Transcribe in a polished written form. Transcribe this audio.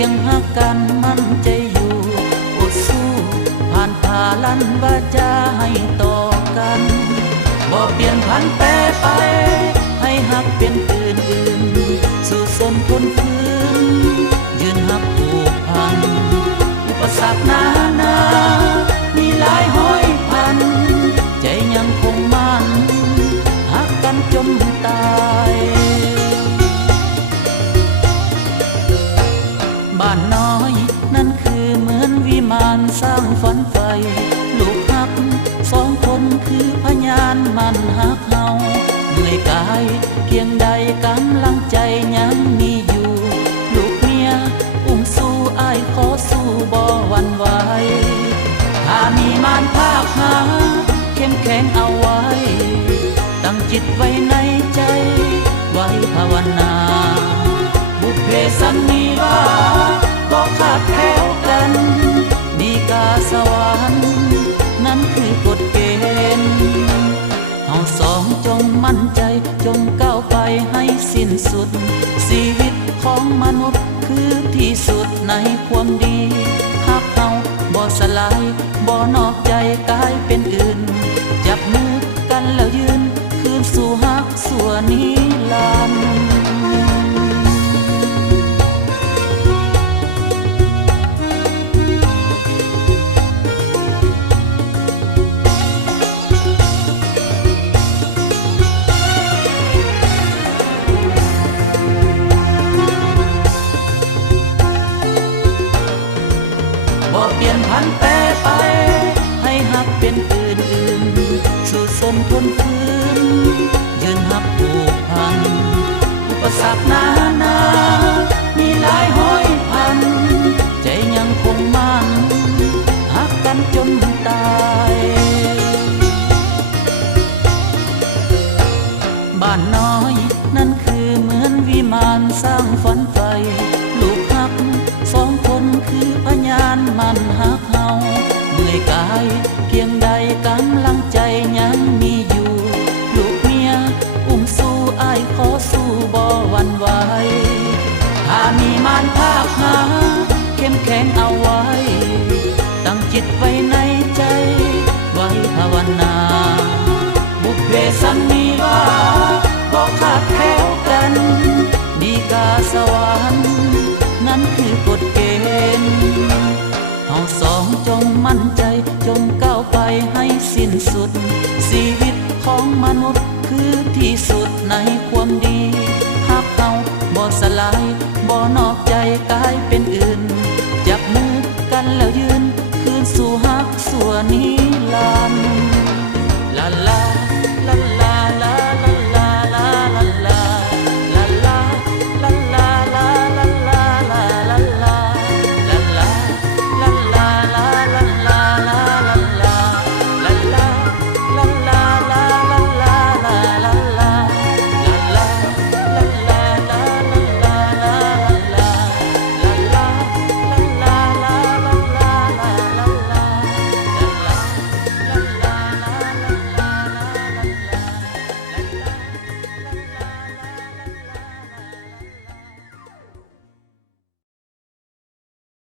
พียงหักกันมั่นใจอยู่อดสู้ผ่านผ่าลั่นว่าจะให้ต่อกันบ่เปลี่ยนผันแปรไปให้หักเป็นอื่นสู่สนทนฝืนยืนหักผูกพันอุปสรรคนามีหลายห้อยพันใจยังคงมั่นหักกันจนตายบ้านน้อยนั่นคือเหมือนวิมานสร้างฝันไฟลูกหักสองคนคือพยานมันหักเฮาเหนื่อยกายเพียงใดกำลังใจยังมีอยู่ลูกเมียอุ้มสู้อ้ายขอสู้บ่หวั่นไหวถ้ามีมารภาคหาเข้มแข็งเอาไว้ตั้งจิตไว้ในใจไว้ภาวนาบุพเพสันนิวาสบ่ขาดแคล้วกันดีกาสวรรค์นั้นคือกฎเกณฑ์เฮาสองจงมั่นใจจงก้าวไปให้สิ้นสุดชีวิตของมนุษย์คือที่สุดในความดีหักเฮาบ่สลายบ่นอกใจกลายเป็นอื่นจับมือกันแล้วยืนคืนสู่หักส่วนนิรันดร์บ่เปลี่ยนผันแปรไปให้หักเป็นอื่นสู่สนทนฝืนยืนหักผูกพันอุปสรรคนามีหลายห้อยพันใจยังคงมั่นหักกันจนตายบ้านน้อยนั่นคือเหมือนวิมานสร้างฝันไฟลูกหักสองคนคือพยานมันหักเฮาเหนื่อยกายเพียงใดกำลังใจยังมีอยู่ลูกเมียอุ้มสู้อ้ายขอสู้บ่หวั่นไหวถ้ามีมารภาคหาเข้มแข็งเอาไว้ตั้งจิตไว้ในใจไว้ภาวนาบุพเพสันนิวาสบ่ขาดแคล้วกันดีกาสวรรค์นั้นคือกฎเกณฑ์เฮาสองจงมั่นใจจงก้าวไปให้สิ้นสุดชีวิตของมนุษย์คือที่สุดในความดีหักเฮาบ่สลายบ่นอกใจกลาย